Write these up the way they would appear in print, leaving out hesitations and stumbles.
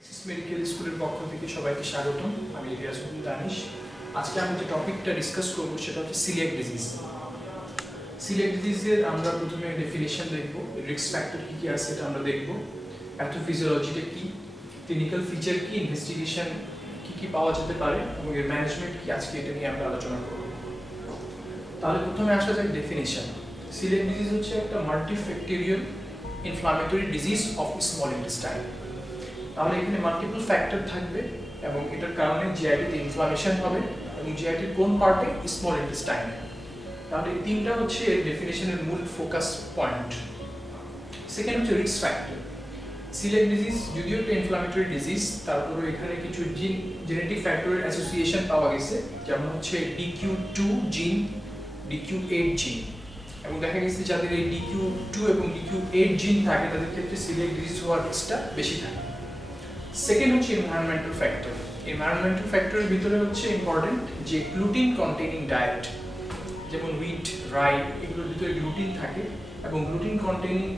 एक्सिसमेडिकलस्कूल पक्ष থেকে সবাইকে স্বাগতম। আমি রিয়াজুদ্দিন দানিশ। আজকে আমরা যে টপিকটা ডিসকাস করব সেটা হচ্ছে সিলিয়াক ডিজিজ। সিলিয়াক ডিজিজের আমরা প্রথমে ডেফিনিশন দেখব, রিস্ক ফ্যাক্টর কি কি আছে এটা আমরা দেখব, প্যাথোফিজিওলজিটা কি, ক্লিনিক্যাল ফিচার কি, ইনভেস্টিগেশন কি কি পাওয়া যেতে পারে এবং এর ম্যানেজমেন্ট কি, আজকে এটা নিয়ে আমরা আলোচনা করব। তাহলে প্রথমে আসা যাক ডেফিনিশন। সিলিয়াক ডিজিজ হচ্ছে একটা multifactorial inflammatory disease of small intestine. তাহলে এখানে মাল্টিপল ফ্যাক্টর থাকবে এবং এটার কারণে জিআইটিতে ইনফ্লামেশন হবে এবং জিআইটির কোন পার্টে, স্মল ইন্টেস্টাইনে। তাহলে এই তিনটা হচ্ছে ডেফিনিশনের মূল ফোকাস পয়েন্ট। সেকেন্ড হচ্ছে রিস্ক ফ্যাক্টর। সিলিয়াক ডিজিজ যদিও একটা ইনফ্লামেটরি ডিজিজ, তারপরে এখানে কিছু জেনেটিক ফ্যাক্টরের অ্যাসোসিয়েশন পাওয়া গেছে, যেমন হচ্ছে DQ2 জিন, DQ8 জিন, এবং দেখা গেছে যাদের এই DQ2 এবং DQ8 জিন থাকে তাদের ক্ষেত্রে সিলিয়াক ডিজিজ হওয়ার রিস্কটা বেশি থাকে। সেকেন্ড হচ্ছে এনভায়রনমেন্টাল ফ্যাক্টর। এনভায়রনমেন্টাল ফ্যাক্টরের ভিতরে হচ্ছে ইম্পর্টেন্ট যে গ্লুটিন কন্টেইনিং ডায়েট, যেমন হুইট, রাই, এগুলোর ভিতরে গ্লুটিন থাকে এবং গ্লুটিন কন্টেইনিং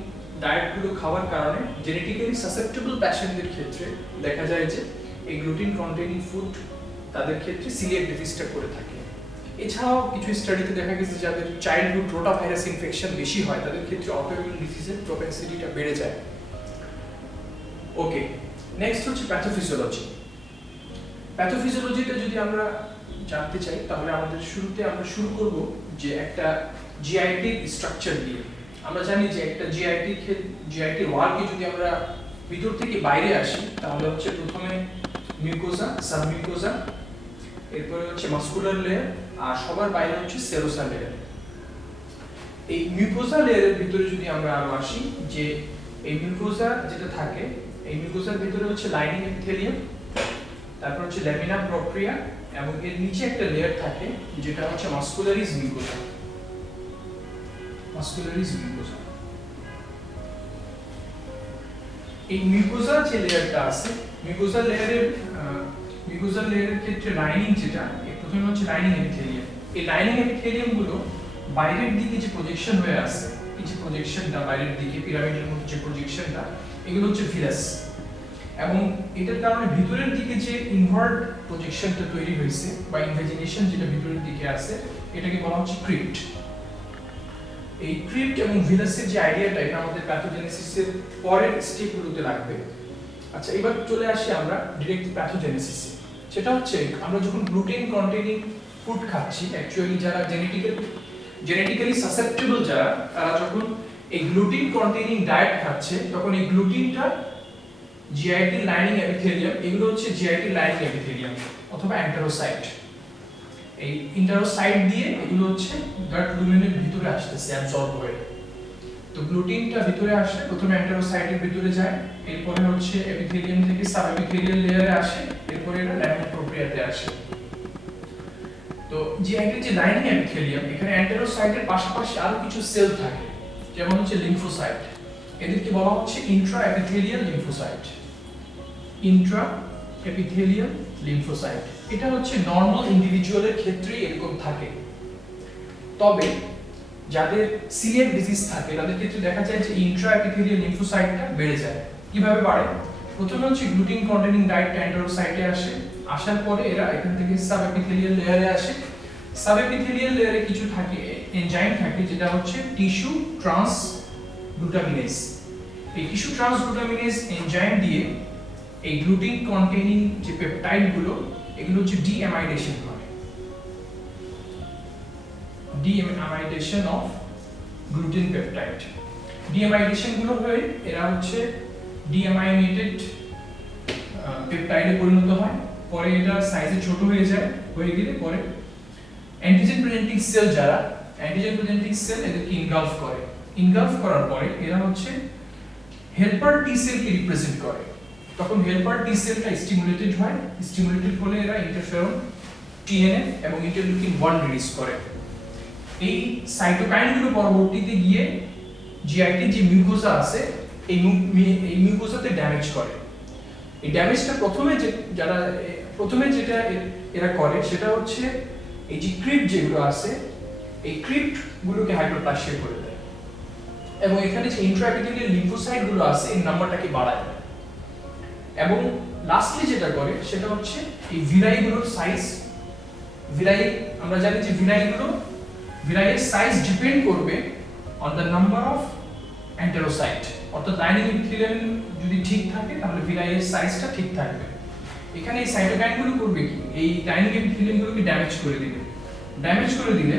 ডায়েটগুলো খাওয়ার কারণে জেনেটিক্যালি সাসেপ্টেবল প্যাশেন্টদের ক্ষেত্রে দেখা যায় যে এই গ্লুটিন কন্টেইনিং ফুড তাদের ক্ষেত্রে সিলিয়াক ডিজিজটা করে থাকে। এছাড়াও কিছু স্টাডিতে দেখা গেছে যাদের চাইল্ডহুড রোটাভাইরাস ইনফেকশন বেশি হয় তাদের ক্ষেত্রে অটোইমিউন ডিজিজের প্রপেন্সিটিটা বেড়ে যায়। ওকে, নেক্সট হচ্ছে প্যাথোফিজিওলজি। প্যাথোফিজিওলজিটা যদি আমরা জানতে চাই তাহলে আমাদের শুরুতে আমরা শুরু করব যে একটা জিআইটির স্ট্রাকচার দিয়ে। আমরা জানি যে একটা জিআইটির ওয়ালকে যদি আমরা ভিতর থেকে বাইরে আসি তাহলে হচ্ছে প্রথমে মিউকোজা, সাবমিউকোজা, এরপরে হচ্ছে মাসকুলার লেয়ার, আর সবার বাইরে হচ্ছে সেরোসা লেয়ার। এই মিউকোজা লেয়ারের ভিতরে যদি আমরা আরো আসি, যে এই মিউকোজা যেটা থাকে, এই মিউকোজার ভিতরে হচ্ছে লাইনিং এপিথেলিয়াম, তারপর হচ্ছে ল্যামিনা প্রপ্রিয়া, এবং এর নিচে একটা লেয়ার থাকে যেটা হচ্ছে মাসকুলারিজ মিউকোজা। মাসকুলারিজ মিউকোজা, এই মিউকোজা যে লেয়ারটা আছে, মিউকোজা লেয়ারের ক্ষেত্রে লাইনিং যেটা, প্রথমে হচ্ছে লাইনিং এপিথেলিয়াম। এই লাইনিং এপিথেলিয়াম গুলো বাইরের দিকে যে প্রজেকশন হয়ে আছে, এই যে প্রজেকশনটা বাইরের দিকে পিরামিডের মতো যে প্রজেকশনটা, এগুলো হচ্ছে ভিলাস, এবং এটার কারণে ভিতরের দিকে যে ইনভার্ট প্রজেকশনটা তৈরি হয়েছে বা ইনভেজিনেশন যেটা ভিতরের দিকে আছে, এটাকে বলা হচ্ছে ক্রিপ্ট। এই ক্রিপ্ট এবং ভিলাসের যে আইডিয়াটা, এটা আমাদের প্যাথোজেনেসিসের পরের স্টেপগুলোতে লাগবে। আচ্ছা, এবার চলে আসি আমরা ডিরেক্ট প্যাথোজেনেসিসে। সেটা হচ্ছে আমরা যখন গ্লুটেন কন্টেইনিং ফুড খাচ্ছি, অ্যাকচুয়ালি যারা জেনেটিক্যালি সাসেপ্টেবল যারা, তারা যখন এই গ্লুটিন কন্টেইনিং ডায়েট খাচ্ছে তখন এই গ্লুটিনটা জিআইটি লাইনিং এপিথেলিয়াম, এগুলো হচ্ছে জিআইটি লাইনিং এপিথেলিয়াম অথবা এন্টারোসাইট, এই ইন্টারোসাইট দিয়ে এগুলো হচ্ছে গাট লুমেনের ভিতরে আসতেছে অ্যাবজর্ব হয়ে। তো গ্লুটিনটা ভিতরে আসে, প্রথমে এন্টারোসাইটের ভিতরে যায়, এরপরে হচ্ছে এপিথেলিয়াম থেকে সাব এপিথেলিয়াল লেয়ারে আসে, এরপরে এটা ল্যামিনা প্রপ্রিয়াতে আসে। তো জিআইটি যে লাইনিং এপিথেলিয়াম, এখানে এন্টারোসাইটের পাশাপাশি আরো কিছু সেল থাকে, যেমন হচ্ছে লিম্ফোসাইট, এদেরকে বলা হচ্ছে Intra epithelial lymphocyte. Intra epithelial lymphocyte, এটা হচ্ছে নরমাল ইন্ডিভিজুয়ালের ক্ষেত্রে এরকম থাকে। তবে যাদের সিলিয়াক ডিজিজ থাকে তাদের ক্ষেত্রে দেখা যায় যে ইন্ট্রা এপিথেলিয়াল লিম্ফোসাইটটা বেড়ে যায়। কিভাবে বাড়ে? প্রথমে হচ্ছে গ্লুটিন কন্টেইনিং ডায়েট এন্টারোসাইটে আসে, আসার পরে এরা এখান থেকে সাব এপিথেলিয়াল লেয়ারে আসে। সাব এপিথেলিয়াল লেয়ারে কিছু থাকে, এনজাইম থাকে, যেটা হচ্ছে টিস্যু ট্রান্সগ্লুটামিনেজ। এই টিস্যু ট্রান্সগ্লুটামিনেজ এনজাইম দিয়ে এই গ্লুটিন কন্টেইনিং যে পেপটাইড গুলো, এগুলো হচ্ছে ডিঅ্যামাইডেশন হয়, ডিঅ্যামাইডেশন অফ গ্লুটিন পেপটাইড। ডিঅ্যামাইডেশন গুলো হয়ে এরা হচ্ছে ডিঅ্যামাইনেটেড পেপটাইডে পরিণত হয়, পরে এটা সাইজে ছোট হয়ে যায়, হয়ে গেলে পরে অ্যান্টিজেন প্রেজেন্টিং সেল যারা, অ্যান্টিজেন প্রেজেন্টিং সেল এদেরকে ইনগালফ করে। ইনগালফ করার পরে এরা হচ্ছে হেল্পার টি সেলকে রিপ্রেজেন্ট করে, তখন হেল্পার টি সেলটা স্টিমুলেটেড হয়, স্টিমুলেটেড হলে এরা ইন্টারফেরন, টিএনএফ এবং ইন্টারলিউকিন 1 রিলিজ করে। এই সাইটোকাইনগুলো পরবর্তীতে গিয়ে জিআইটি যে মিউকোজা আছে, এই মিউকোজাতে ড্যামেজ করে। এই ড্যামেজটা প্রথমে যেটা এরা করে সেটা হচ্ছে এই যে ক্রিপ্ট যেগুলো আছে, এই ক্রিপ্ট গুলোকে হাইপারপ্লাসিয়া করে দেয় এবং এখানে যে ইন্ট্রাএপিথেলিয়াল লিম্ফোসাইট গুলো আছে এই নাম্বারটাকে বাড়ায় এবং লাস্টলি যেটা করে সেটা হচ্ছে এই ভিরাইগুলোর সাইজ, ভিরাই আমরা জানি যে ভিরাইয়ের সাইজ ডিপেন্ড করবে অন দ্য নাম্বার অফ অ্যান্টেরোসাইট, অর্থাৎ লাইনিং এপিথেলিয়াম যদি ঠিক থাকে তাহলে ভিরাইয়ের সাইজটা ঠিক থাকবে। এখানে এই সাইটোকাইনগুলো করবে কি, এই লাইনিং এপিথেলিয়ামগুলোকে ড্যামেজ করে দিবে, ড্যামেজ করে দিলে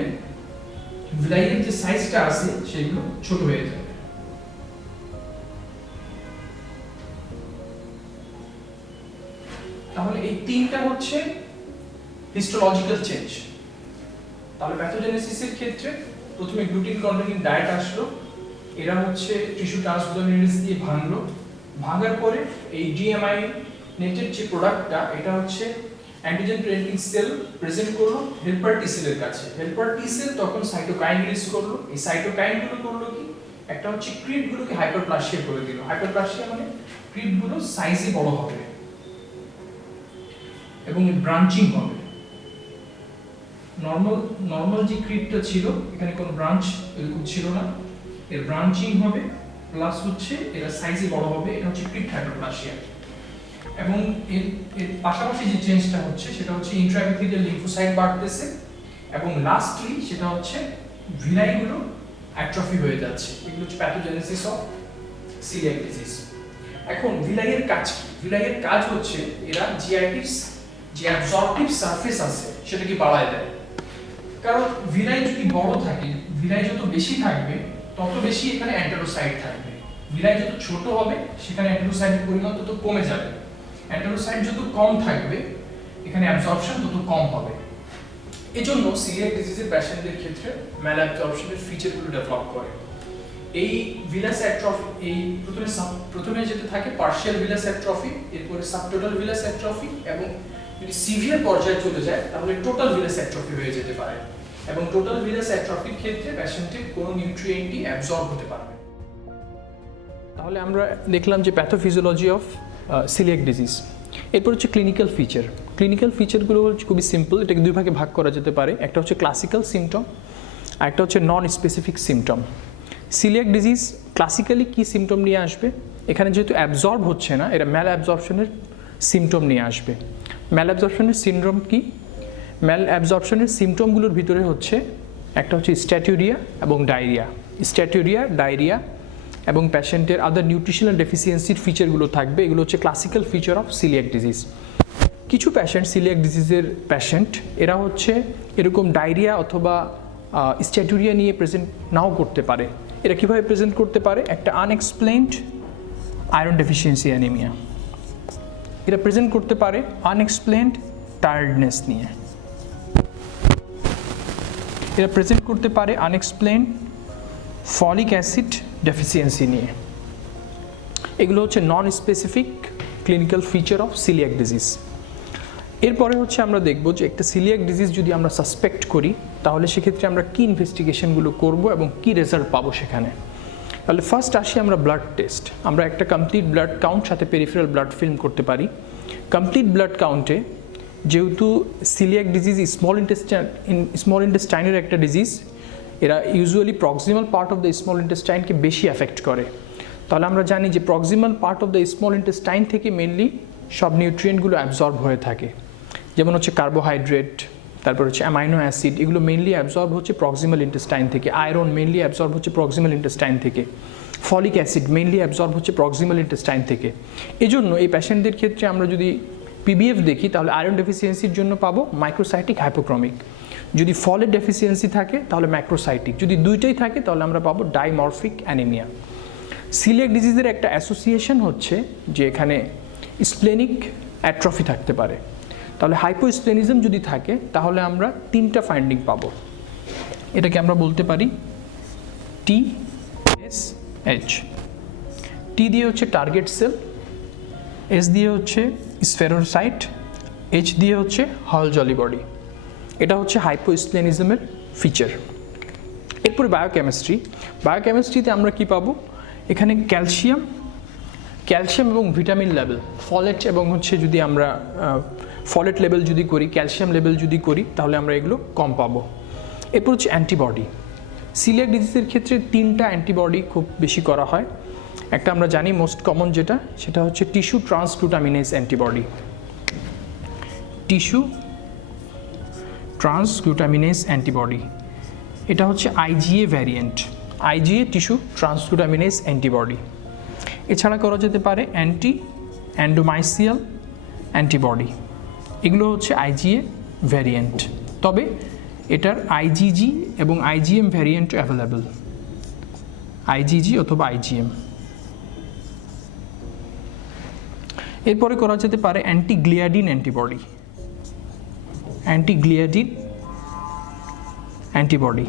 ভিরাইয়ের যে সাইজটা আছে সেগুলো ছোট হয়ে যাবে। তাহলে এই তিনটা হচ্ছে হিস্টোলজিক্যাল চেঞ্জ। তাহলে প্যাথোজেনেসিসের ক্ষেত্রে প্রথমে গ্লুটিন কন্টেনিং ডায়েট আসলো, এরা হচ্ছে টিস্যু ট্রান্সগ্লোমেরুলাস দিয়ে ভাঙলো, ভাঙার পরে এই ডিএমআই নেটের যে প্রোডাক্টটা এটা হচ্ছে অ্যান্টিজেন প্রেজেন্টিং সেল প্রেজেন্ট করলো হেল্পার টি সেলের কাছে। হেল্পার টি সেল তখন সাইটোকাইন রিলিজ করলো। এই সাইটোকাইনগুলো করলো কি, একটা হচ্ছে ক্রিপগুলোকে হাইপারপ্লাসিয়া করে দিল। হাইপারপ্লাসিয়া মানে ক্রিপগুলো সাইজে বড় হবে এবং ব্রাঞ্চিং হবে। নরমাল যে ক্রিপটা ছিল এখানে কোনো ব্রাঞ্চ এরকম ছিল না, এর ব্রাঞ্চিং হবে প্লাস হচ্ছে এরা সাইজে বড় হবে, এটা হচ্ছে ক্রিপ হাইপারপ্লাসিয়া। এবং এর পাশাপাশি যে চেঞ্জটা হচ্ছে সেটা হচ্ছে ইন্ট্রাএপিথেলিয়াল লিম্ফোসাইট বাড়তেছে এবং লাস্টলি সেটা হচ্ছে ভিলাইগুলো অ্যাট্রফি হয়ে যাচ্ছে। এগুলো হচ্ছে প্যাথোজেনেসিস অফ সিলিয়াক ডিজিজ। এখন ভিলাইয়ের কাজ কি? ভিলাইয়ের কাজ হচ্ছে এরা জিআইটিস যে অ্যাবজর্পটিভ সারফেস আছে সেটাকে বাড়ায় দেয়। কারণ ভিলাই যদি বড় থাকে, ভিলাই যত বেশি থাকবে তত বেশি এখানে অ্যান্টেরোসাইট থাকবে। ভিলাই যত ছোট হবে সেখানে অ্যান্টেরোসাইটের পরিমাণ তত কমে যাবে। অ্যান্টেরোসাইট যত কম থাকবে এখানে অ্যাবজর্পশন তত কম হবে। এজন্য সিলিয়াক ডিজিজের পেশেন্টদের ক্ষেত্রে ম্যাল অ্যাবজর্পশনের ফিচারগুলো ডেভেলপ করে। এই ভিলাস অ্যাট্রফি, এই প্রথমে যেটা থাকে পার্শিয়াল ভিলাস অ্যাট্রফি, এরপরে সাবটোটাল ভিলাস অ্যাট্রফি, এবং যদি সিভিয়ার পর্যায়ে চলে যায় তাহলে টোটাল ভিলাস অ্যাট্রফি হয়ে যেতে পারে। এবং টোটাল ভিলাস অ্যাট্রফির ক্ষেত্রে পেশেন্টের কোনো নিউট্রিয়েন্টই অ্যাবজর্ব হতে পারবে। তাহলে আমরা দেখলাম যে প্যাথোফিজিওলজি অফ সিলিয়াক ডিজিজ। এরপর হচ্ছে ক্লিনিক্যাল ফিচার। ক্লিনিক্যাল ফিচারগুলো হচ্ছে খুবই সিম্পল, এটাকে দুই ভাগে ভাগ করা যেতে পারে। একটা হচ্ছে ক্লাসিক্যাল সিমটম আর একটা হচ্ছে non specific symptom. Coeliac disease classically কী সিমটম নিয়ে আসবে, এখানে যেহেতু অ্যাবজর্ব হচ্ছে না এরা ম্যাল অ্যাবজর্পশনের সিমটম নিয়ে আসবে। ম্যাল অ্যাবজর্পশনের সিনড্রোম কি? ম্যাল অ্যাবজর্পশনের সিমটমগুলোর ভিতরে হচ্ছে একটা হচ্ছে স্ট্যাটিউরিয়া এবং ডায়রিয়া। স্ট্যাটিউরিয়া, ডায়রিয়া এবং প্যাশেন্টের আদার নিউট্রিশনাল ডেফিসিয়েন্সির ফিচারগুলো থাকবে। এগুলো হচ্ছে classical feature of coeliac disease. কিছু প্যাশেন্ট, সিলিয়াক ডিজিজের প্যাশেন্ট, এরা হচ্ছে এরকম ডায়রিয়া অথবা স্ট্যাটিউরিয়া নিয়ে প্রেজেন্ট নাও করতে পারে। এরা কীভাবে প্রেজেন্ট করতে পারে? একটা আনএক্সপ্লেইনড আয়রন ডেফিসিয়েন্সি অ্যানিমিয়া। এরা প্রেজেন্ট করতে পারে আনএক্সপ্লেইনড টায়ার্ডনেস নিয়ে। এরা প্রেজেন্ট করতে পারে আনএক্সপ্লেইনড ফলিক অ্যাসিড ডেফিসিয়েন্সি নিয়ে। এগুলো হচ্ছে non specific clinical feature of coeliac disease. এরপরে হচ্ছে আমরা দেখব যে একটা সিলিয়াক ডিজিজ যদি আমরা সাসপেক্ট করি তাহলে সেক্ষেত্রে আমরা কী ইনভেস্টিগেশনগুলো করব এবং কী রেজাল্ট পাবো সেখানে। তাহলে ফার্স্ট আসি আমরা ব্লাড টেস্ট। আমরা একটা কমপ্লিট ব্লাড কাউন্ট সাথে পেরিফেরাল ব্লাড ফিল্ম করতে পারি। কমপ্লিট ব্লাড কাউন্টে যেহেতু সিলিয়াক ডিজিজ স্মল ইন্টেস্টাইনের একটা ডিজিজ, এরা usually proximal part of the small ইন্টেস্টাইনকে বেশি অ্যাফেক্ট করে। তাহলে আমরা জানি যে proximal part of the small intestine থেকে মেনলি সব নিউট্রিয়েন্টগুলো অ্যাবজর্ব হয়ে থাকে, যেমন হচ্ছে কার্বোহাইড্রেট, তারপর হচ্ছে অ্যামাইনো অ্যাসিড, এগুলো মেনলি অ্যাবজর্ব হচ্ছে প্রক্সিমাল ইন্টেস্টাইন থেকে। আয়রন মেনলি অ্যাবজর্ব হচ্ছে প্রক্সিমাল ইন্টেস্টাইন থেকে। ফলিক অ্যাসিড মেনলি অ্যাবজর্ব হচ্ছে প্রক্সিমাল ইন্টেস্টাইন থেকে। এজন্য এই পেশেন্টদের ক্ষেত্রে আমরা যদি পিবিএফ দেখি তাহলে আয়রন ডেফিসিয়েন্সির জন্য পাবো মাইক্রোসাইটিক হাইপোক্রমিক, যদি ফলেট ডেফিসিয়েন্সি থাকে তাহলে ম্যাক্রোসাইটিক, যদি দুইটাই থাকে তাহলে আমরা পাবো ডাইমরফিক অ্যানিমিয়া। সিলিয়াক ডিজিজের একটা অ্যাসোসিয়েশন হচ্ছে যে এখানে স্প্লেনিক অ্যাট্রফি থাকতে পারে। তাহলে হাইপোস্প্লেনিজম যদি থাকে তাহলে আমরা তিনটা ফাইন্ডিং পাবো। এটাকে আমরা বলতে পারি TSH। টি দিয়ে হচ্ছে টার্গেট সেল, এস দিয়ে হচ্ছে স্ফেরোসাইট, এইচ দিয়ে হচ্ছে হল জলি বডি। এটা হচ্ছে হাইপোস্প্লেনিজমের ফিচার। এরপরে বায়োকেমিস্ট্রি। বায়োকেমিস্ট্রিতে আমরা কি পাবো? এখানে ক্যালসিয়াম এবং ভিটামিন লেভেল, ফলেট এবং হচ্ছে যদি আমরা ফলেট লেভেল যদি করি, ক্যালসিয়াম লেভেল যদি করি তাহলে আমরা এগুলো কম পাবো। এরপর হচ্ছে অ্যান্টিবডি। সিলিয়াক ডিজিজের ক্ষেত্রে তিনটা অ্যান্টিবডি খুব বেশি করা হয়। একটা আমরা জানি মোস্ট কমন যেটা, সেটা হচ্ছে tissue transglutaminase antibody. Tissue transglutaminase antibody, এটা হচ্ছে IgA variant, IgA tissue transglutaminase antibody. এছাড়া করা যেতে পারে অ্যান্টি অ্যান্ডোমাইসিয়াল অ্যান্টিবডি, এগুলো হচ্ছে আইজিএ ভ্যারিয়েন্ট, তবে এটার আইজিজি এবং আইজিএম ভ্যারিয়েন্ট অ্যাভেলেবল, আইজিজি অথবা আইজিএম। এরপরে করা যেতে পারে অ্যান্টিগ্লিয়াডিন অ্যান্টিবডি, অ্যান্টিগ্লিয়াডিন অ্যান্টিবডি।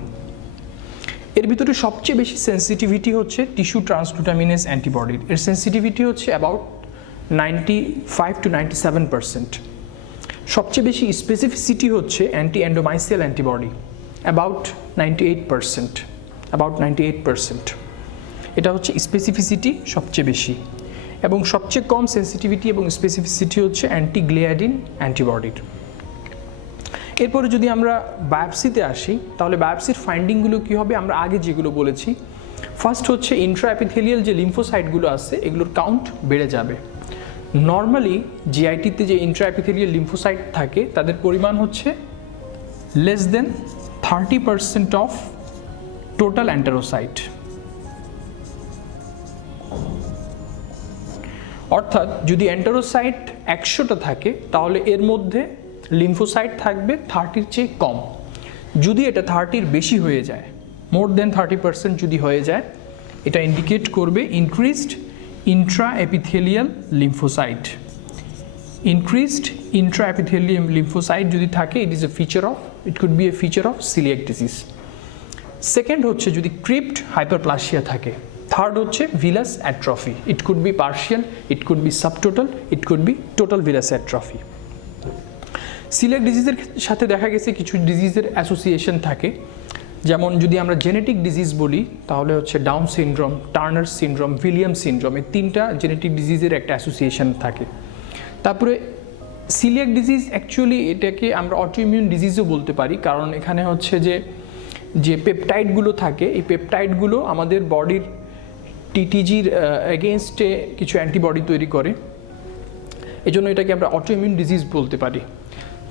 এর ভিতরে সবচেয়ে বেশি সেন্সিটিভিটি হচ্ছে টিস্যু ট্রান্সগ্লুটামিনেজ অ্যান্টিবডির, এর সেন্সিটিভিটি হচ্ছে অ্যাবাউট 95 to 97%। সবচেয়ে বেশি স্পেসিফিসিটি হচ্ছে অ্যান্টি অ্যান্ডোমাইসিয়াল অ্যান্টিবডি, অ্যাবাউট 98%, অ্যাবাউট 98%। এটা হচ্ছে স্পেসিফিসিটি সবচেয়ে বেশি, এবং সবচেয়ে কম সেন্সিটিভিটি এবং স্পেসিফিসিটি হচ্ছে অ্যান্টিগ্লিয়াডিন অ্যান্টিবডির। এরপরে যদি আমরা বায়োপসিতে আসি, তাহলে বায়োপসির ফাইন্ডিংগুলো কী হবে, আমরা আগে যেগুলো বলেছি। ফার্স্ট হচ্ছে ইন্ট্রাএপিথেলিয়াল যে লিম্ফোসাইটগুলো আছে এগুলোর কাউন্ট বেড়ে যাবে। নর্মালি জিআইটিতে যে ইন্ট্রাএপিথেলিয়াল লিম্ফোসাইট থাকে তাদের পরিমাণ হচ্ছে লেস দেন 30% অফ টোটাল অ্যান্টেরোসাইট, অর্থাৎ যদি অ্যান্টেরোসাইট 100টা থাকে তাহলে এর মধ্যে লিম্ফোসাইট থাকবে 30-র চেয়ে কম। যদি এটা 30-র বেশি হয়ে যায়, মোর দেন 30% যদি হয়ে যায়, এটা ইন্ডিকেট করবে increased intraepithelial lymphocyte. Increased intraepithelial lymphocyte যদি থাকে, it is a feature of, it could be a feature of coeliac disease. Second হচ্ছে যদি ক্রিপ্ট হাইপারপ্লাসিয়া থাকে। থার্ড হচ্ছে villous atrophy, it could be partial, it could be subtotal, it could be total villous atrophy. Coeliac ডিজিজের সাথে দেখা গেছে কিছু ডিজিজের association থাকে, যেমন যদি আমরা জেনেটিক ডিজিজ বলি তাহলে হচ্ছে down syndrome, Turner syndrome, Williams syndrome, এই তিনটা জেনেটিক ডিজিজের একটা অ্যাসোসিয়েশন থাকে। তারপরে সিলিয়াক ডিজিজ অ্যাকচুয়ালি এটাকে আমরা অটোইমিউন ডিজিজও বলতে পারি, কারণ এখানে হচ্ছে যে পেপটাইডগুলো থাকে, এই পেপটাইডগুলো আমাদের বডির টিটিজির এগেনস্টে কিছু অ্যান্টিবডি তৈরি করে, এজন্য এটাকে আমরা অটোইমিউন ডিজিজ বলতে পারি।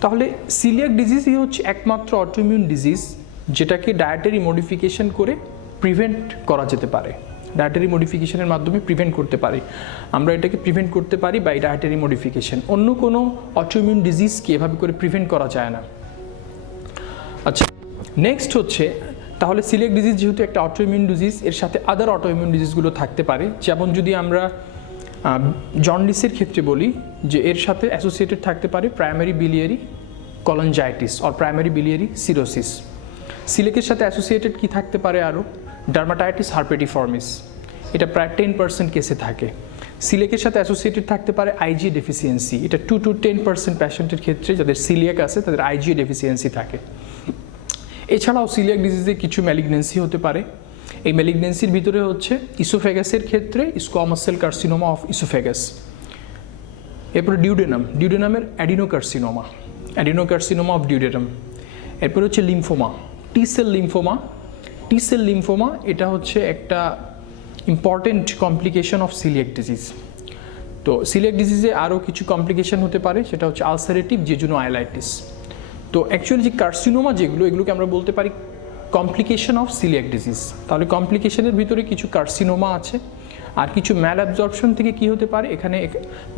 তাহলে সিলিয়াক ডিজিজই হচ্ছে একমাত্র অটোইমিউন ডিজিজ যেটাকে ডায়েটারি মডিফিকেশন করে প্রিভেন্ট করা যেতে পারে, ডায়েটারি মডিফিকেশনের মাধ্যমে প্রিভেন্ট করতে পারি, আমরা এটাকে প্রিভেন্ট করতে পারি বাই ডায়েটারি মডিফিকেশন। অন্য কোনো অটোইমিউন ডিজিজকে এভাবে করে প্রিভেন্ট করা যায় না। আচ্ছা, নেক্সট হচ্ছে তাহলে সিলিয়াক ডিজিজ যেহেতু একটা অটোইমিউন ডিজিজ, এর সাথে আদার অটোইমিউন ডিজিজগুলো থাকতে পারে। যেমন যদি আমরা জন্ডিসের ক্ষেত্রে বলি যে এর সাথে অ্যাসোসিয়েটেড থাকতে পারে primary biliary cholangitis or primary biliary cirrhosis. সিলিকের সাথে অ্যাসোসিয়েটেড কি থাকতে পারে আরও, ডার্মাটাইটিস হার্পেটিফর্মিস, এটা প্রায় 10% কেসে থাকে। সিলিকের সাথে অ্যাসোসিয়েটেড থাকতে পারে আইজি ডেফিসিয়েন্সি, এটা 2 to 10% পেশেন্টের ক্ষেত্রে যাদের সিলিয়াক আছে তাদের আইজি ডেফিসিয়েন্সি থাকে। এছাড়াও সিলিয়াক ডিজিজে কিছু ম্যালিগনেন্সি হতে পারে। এই ম্যালিগনেন্সির ভিতরে হচ্ছে ইসোফেগাসের ক্ষেত্রে squamous cell carcinoma of oesophagus, এরপরে ডিউডেনামের অ্যাডিনোকার্সিনোমা অফ ডিউডেনাম, এরপর হচ্ছে লিম্ফোমা, টি সেল লিম্ফোমা, এটা হচ্ছে একটা important complication of coeliac disease. তো সিলিয়াক ডিজিজে আরও কিছু কমপ্লিকেশন হতে পারে, সেটা হচ্ছে আলসারেটিভ জেজুনোআইলাইটিস। তো অ্যাকচুয়ালি যে কার্সিনোমা এগুলোকে আমরা বলতে পারি কমপ্লিকেশন অফ সিলিয়াক ডিজিজ। তাহলে কমপ্লিকেশনের ভিতরে কিছু কার্সিনোমা আছে, আর কিছু ম্যাল অ্যাবজর্পশন থেকে কি হতে পারে, এখানে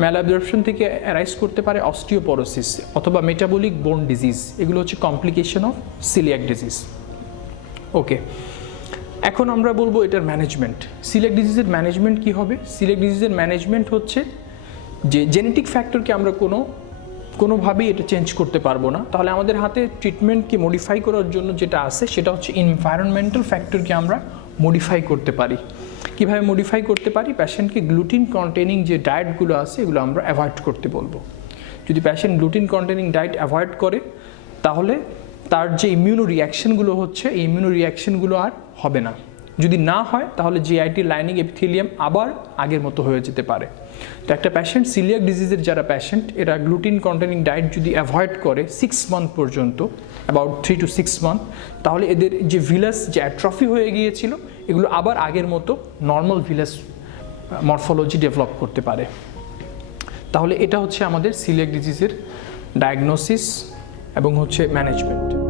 ম্যাল অ্যাবজর্পশন থেকে অ্যারাইজ করতে পারে অস্টিওপোরোসিস অথবা মেটাবলিক বোন ডিজিজ, এগুলো হচ্ছে কমপ্লিকেশন অফ সিলিয়াক ডিজিজ। ওকে, এখন আমরা বলবো এটার ম্যানেজমেন্ট। সিলিয়াক ডিজিজের ম্যানেজমেন্ট কি হবে? সিলিয়াক ডিজিজের ম্যানেজমেন্ট হচ্ছে যে জেনেটিক ফ্যাক্টরকে আমরা কোনোভাবেই এটা চেঞ্জ করতে পারবো না, তাহলে আমাদের হাতে ট্রিটমেন্টকে মডিফাই করার জন্য যেটা আছে সেটা হচ্ছে এনভায়রনমেন্টাল ফ্যাক্টরকে আমরা মডিফাই করতে পারি। কীভাবে মডিফাই করতে পারি? প্যাশেন্টকে গ্লুটিন কন্টেনিং যে ডায়েটগুলো আছে এগুলো আমরা অ্যাভয়েড করতে বলবো। যদি patient gluten containing diet avoid করে তাহলে তার যে ইমিউনো রিয়াকশনগুলো হচ্ছে এই ইমিউনো রিয়াকশনগুলো আর হবে না। যদি না হয় তাহলে জিআইটি লাইনিং এপিথেলিয়াম আবার আগের মতো হয়ে যেতে পারে। তো একটা প্যাশেন্ট সিলিয়াক ডিজিজের যারা প্যাশেন্ট এরা গ্লুটিন কন্টেনিং ডায়েট যদি অ্যাভয়েড করে 6 মান্থ পর্যন্ত, অ্যাবাউট 3 to 6 মান্থ, তাহলে এদের যে ভিলাস যে অ্যাট্রফি হয়ে গিয়েছিল এগুলো আবার আগের মতো নর্মাল ভিলাস মরফোলজি ডেভেলপ করতে পারে। তাহলে এটা হচ্ছে আমাদের সিলিয়াক ডিজিজের ডায়াগনোসিস এবং হচ্ছে ম্যানেজমেন্ট।